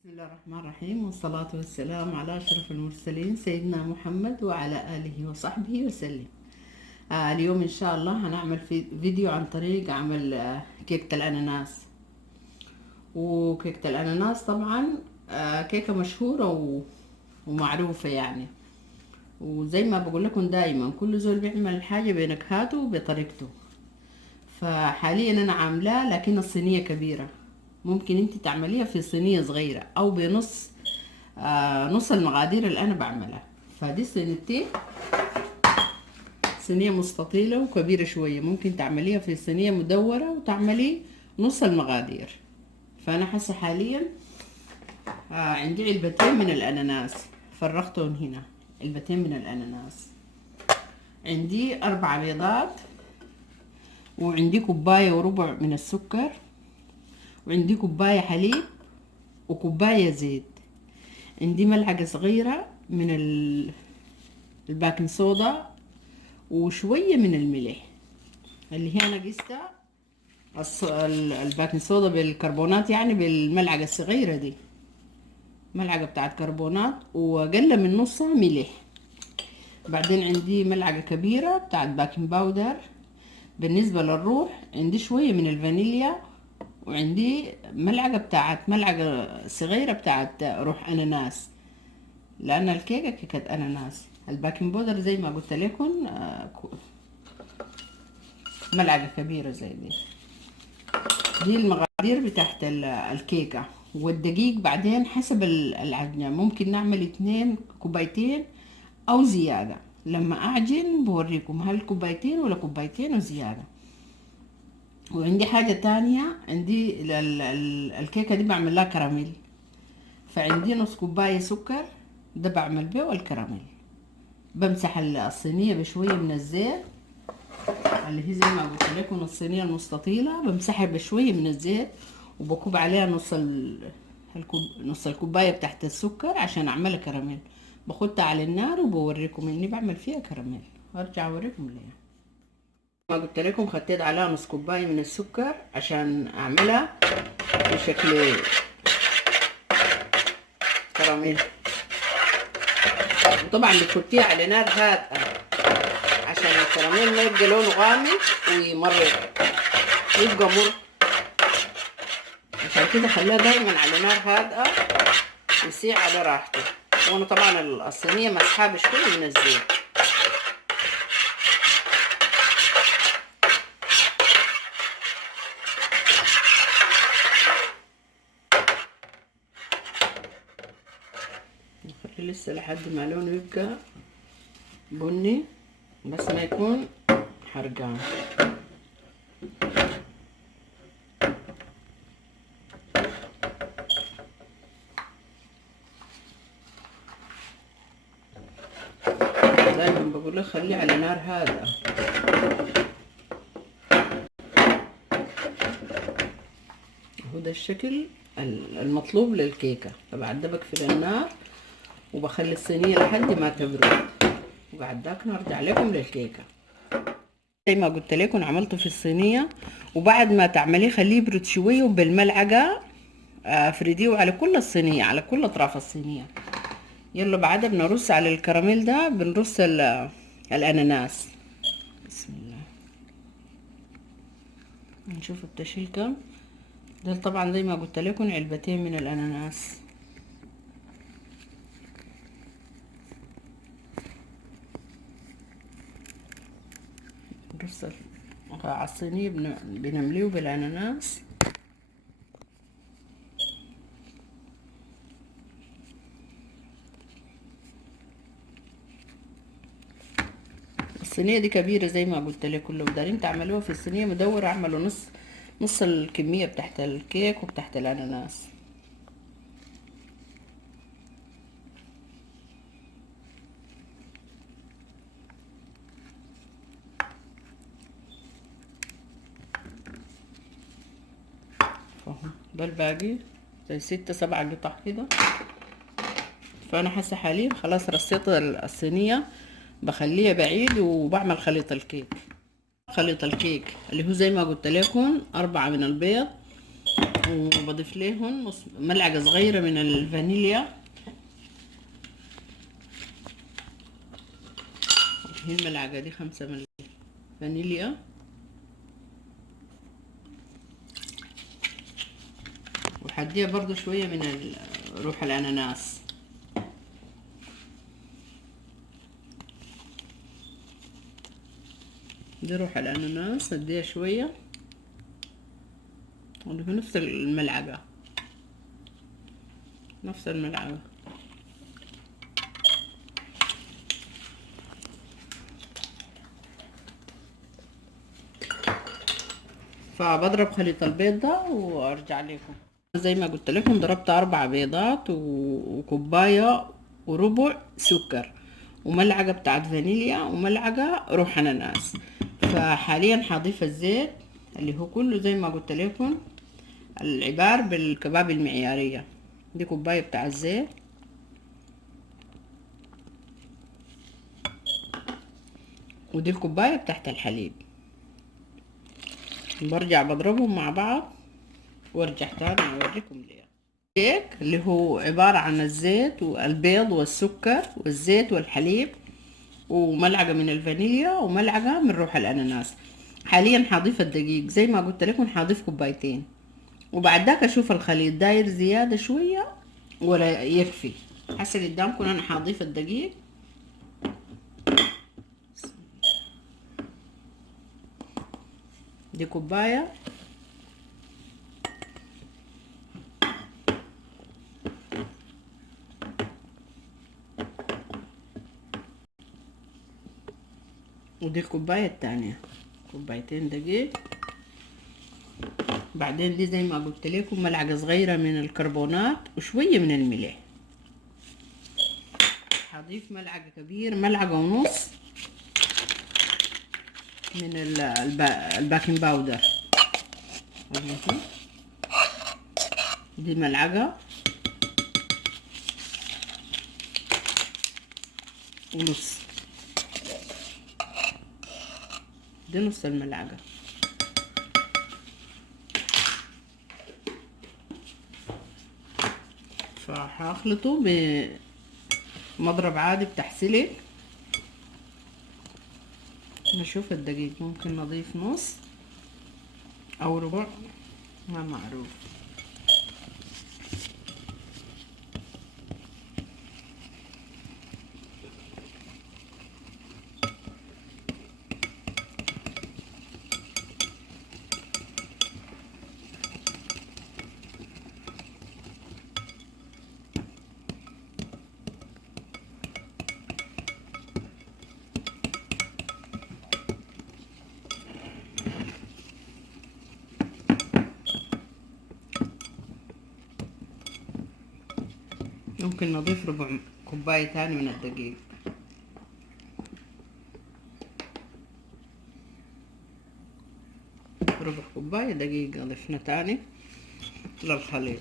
بسم الله الرحمن الرحيم، والصلاة والسلام على أشرف المرسلين سيدنا محمد وعلى آله وصحبه وسلم. اليوم إن شاء الله هنعمل في فيديو عن طريق عمل كيكة الأناناس. وكيكة الأناناس طبعا كيكة مشهورة ومعروفة يعني. وزي ما بقول لكم دايما كل زول بيعمل الحاجة بنكهاته وبطريقته. فحاليا أنا عاملاه لكن الصينية كبيرة، ممكن انت تعمليها في صينية صغيرة او بنص نص المقادير اللي انا بعملها. فدي صينيتين، صينية مستطيلة وكبيرة شوية، ممكن تعمليها في صينية مدورة وتعملي نص المقادير. فانا حاسة حاليا عندي علبتين من الاناناس، فرغتهم هنا. علبتين من الاناناس، عندي 4 بيضات، وعندي كوباية وربع من السكر، وعندي كوباية حليب وكوباية زيت. عندي ملعقة صغيرة من الباكنج صودا، وشوية من الملح اللي هي أنا قستها الباكنج صودا بالكربونات، يعني بالملعقة الصغيرة دي، ملعقة بتاعت كربونات وأقل من نصها ملح. بعدين عندي ملعقة كبيرة بتاعت باكنج باودر. بالنسبة للروح عندي شوية من الفانيليا، وعندي ملعقة صغيرة بتاعت روح أناناس، لان الكيكه كيكه اناناس. الباكنج باودر زي ما قلت لكم ملعقه كبيره زي دي المقادير بتاعت الكيكه. والدقيق بعدين حسب العجنه، ممكن نعمل 2 كوبايتين او زياده. لما اعجن بوريكم هل كوبايتين ولا كوبايتين وزياده. وعندي حاجه تانية، عندي الكيكه دي بعمل لها كراميل، فعندي نص كوبايه سكر، ده بعمل بيه الكراميل. بمسح الصينية بشوية من الزيت، اللي هي زي ما قلت لكم الصينية المستطيلة، بمسحها بشوية من الزيت، وبكوب عليها نص الكوباية بتاعت السكر عشان اعملها كراميل. بخدها على النار وبوريكم اني بعمل فيها كراميل، وارجع اوريكم ليها. ما قلت لكم خدت عليها نص كوباية من السكر عشان اعملها بشكل كراميل. وطبعا بتحطيها على نار هادئة عشان الكراميل ما يبقى لونه غامق ويمرر، يبقى مر. عشان كده خليها دايما على نار هادئة يسيح على راحته. وانا طبعا الصينية مسحاه بشوية من الزيت. نخليه لسه لحد ما لونه يبقى بني، بس ما يكون حرقان. دايما بقول لك خليه على نار هادئة. هو ده الشكل المطلوب للكيكة. فبعد ده بقفل النار وبخلي الصينية لحد ما تبرد، وبعد ذاك نرجع لكم للكيكة. زي ما قلت لكم عملته في الصينية، وبعد ما تعمليه خليه يبرد شوية، وبالملعقة افرديه على كل الصينية، على كل اطراف الصينية. يلا بعدها بنرص على الكراميل ده، بنرص الاناناس. بسم الله. نشوف التشيل كم. ده طبعا زي ما قلت لكم علبتين من الاناناس. نرص على الصينية، بنمليه بالاناناس. الصينية دي كبيرة زي ما قلت لكم، لو دارين تعملوها في الصينية مدورة اعملوا نص الكمية بتاعت الكيك وبتاعت الاناناس. ده الباقي زي 6-7 قطع كده. فانا حاسه حاليا خلاص رصيت الصينيه، بخليها بعيد وبعمل خليط الكيك. خليط الكيك اللي هو زي ما قلت لكم 4 من البيض، وبضيف لهم نص ملعقة صغيرة من الفانيليا. هي الملعقة دي 5 ملعقة فانيليا. وحديها برضو شوية من روح الأناناس. دي روح الأناناس اديها شوية، ودي في نفس الملعقة، نفس الملعقة. فبضرب خليط البيض ده وارجع لكم. زي ما قلت لكم ضربت 4 بيضات وكوباية وربع سكر وملعقة بتاعت فانيليا وملعقة روح اناناس. فحاليا هضيف الزيت اللي هو كله زي ما قلت لكم العبار بالكباب المعيارية. دي كوباية بتاع الزيت، ودي الكوباية بتاعت الحليب. برجع بضربهم مع بعض وارجع تاني اوريكم ليه. كيك اللي هو عبارة عن الزيت والبيض والسكر والزيت والحليب وملعقة من الفانيليا وملعقة من روح الاناناس. حاليا هضيف الدقيق زي ما قلت لكم، هضيف كوبايتين، وبعد ذاك اشوف الخليط داير زيادة شوية ولا يكفي. هسه قدامكم انا هضيف الدقيق. دي كوباية، ودي الكوباية التانية، كوبايتين دقيق. بعدين دي زي ما قلت لكم ملعقة صغيرة من الكربونات وشوية من الملح. هضيف ملعقة كبيرة، ملعقة ونص من الباكنج باودر. دي ملعقة ونص، دي نص الملعقة. فهخلطه بمضرب عادي بتاع سلك. نشوف الدقيق ممكن نضيف نص او ربع، ما معروف. ممكن نضيف ربع كوباية تاني من الدقيق. ربع كوباية دقيق ضفنا تاني للخليط.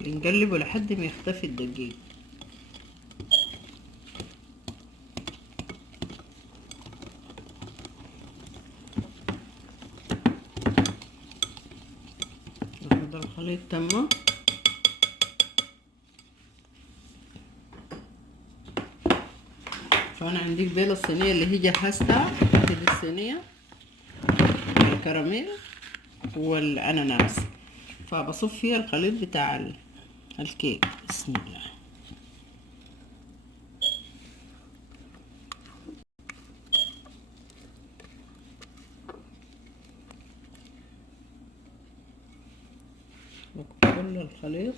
بنقلبه لحد ما يختفي الدقيق. هذا الخليط تمام. فانا عندي قبيل الصينيه اللي هي جهزتها في الصينيه الكراميل والاناناس، فبصب فيها الخليط بتاع الكيك. بسم الله. كل الخليط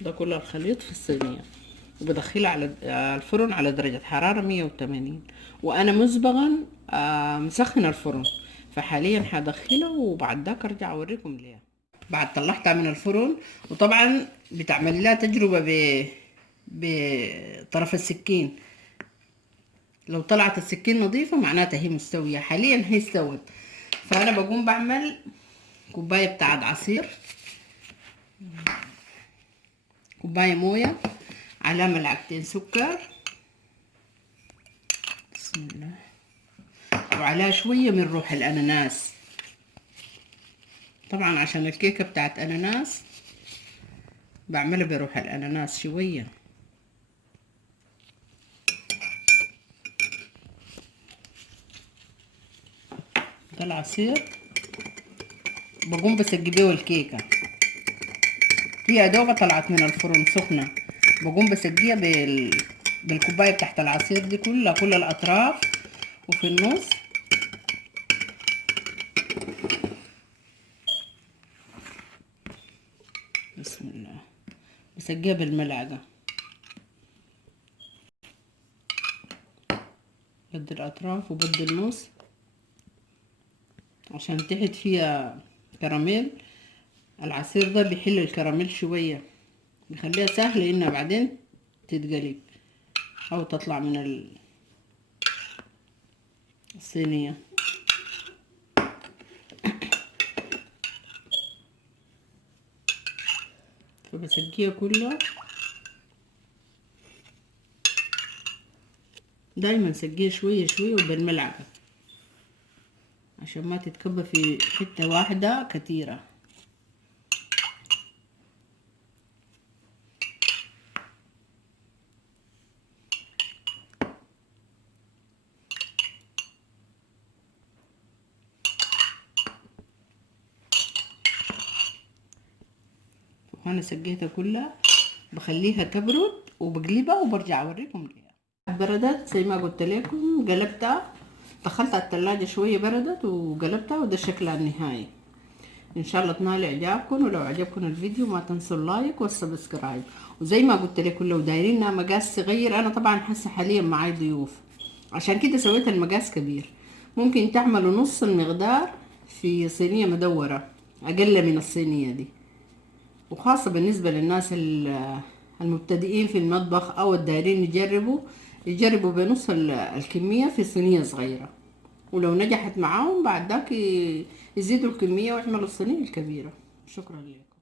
ده كل الخليط في الصينية، وبدخلها على الفرن على درجة حرارة 180. وانا مسبغا مسخن الفرن. فحاليا حدخلها وبعد ذاك ارجع اوريكم ليها بعد طلعتها من الفرن. وطبعا بتعملي لها تجربة بطرف السكين، لو طلعت السكين نظيفة معناتها هي مستوية. حاليا هي استوت. فانا بقوم بعمل كوباية بتاعت عصير، كوباية موية على ملعقتين سكر، بسم الله، وعليها شوية من روح الأناناس. طبعا عشان الكيكة بتاعت أناناس بعملها بروح الأناناس شوية. ده العصير بقوم بسقي بيه الكيكة، هي دوبة طلعت من الفرن سخنة. بقوم بسقيها بالكوباية تحت العصير دي كلها، كل الأطراف وفي النص. بسم الله، بسقيها بالملعقة بد الأطراف وبد النص، عشان تحت فيها كراميل. العصير ده بيحل الكراميل شوية، بيخليها سهل انها بعدين تتقلب او تطلع من الصينية. فبسقيها كلها، دايما سقيها شوية شوية وبالملعقة عشان ما تتكب في حتة واحدة كتيرة. وانا سقيتها كلها بخليها تبرد وبقلبها وبرجع اوريكم ليها. بردت زي ما قلت لكم، قلبتها، دخلتها التلاجة شوية بردت وقلبتها، وده شكلها النهائي. ان شاء الله تنال اعجابكم، ولو عجبكم الفيديو ما تنسوا اللايك والسبسكرايب. وزي ما قلت لكم لو دايرينها مقاس صغير، انا طبعا هسه حاليا معاي ضيوف عشان كده سويت المقاس كبير. ممكن تعملوا نص المقدار في صينية مدورة اقل من الصينية دي، وخاصة بالنسبة للناس المبتدئين في المطبخ او الدايرين يجربوا بنص الكمية في صينية صغيرة، ولو نجحت معاهم بعد ذاك يزيدوا الكمية ويعملوا الصينية الكبيرة. شكرا لكم.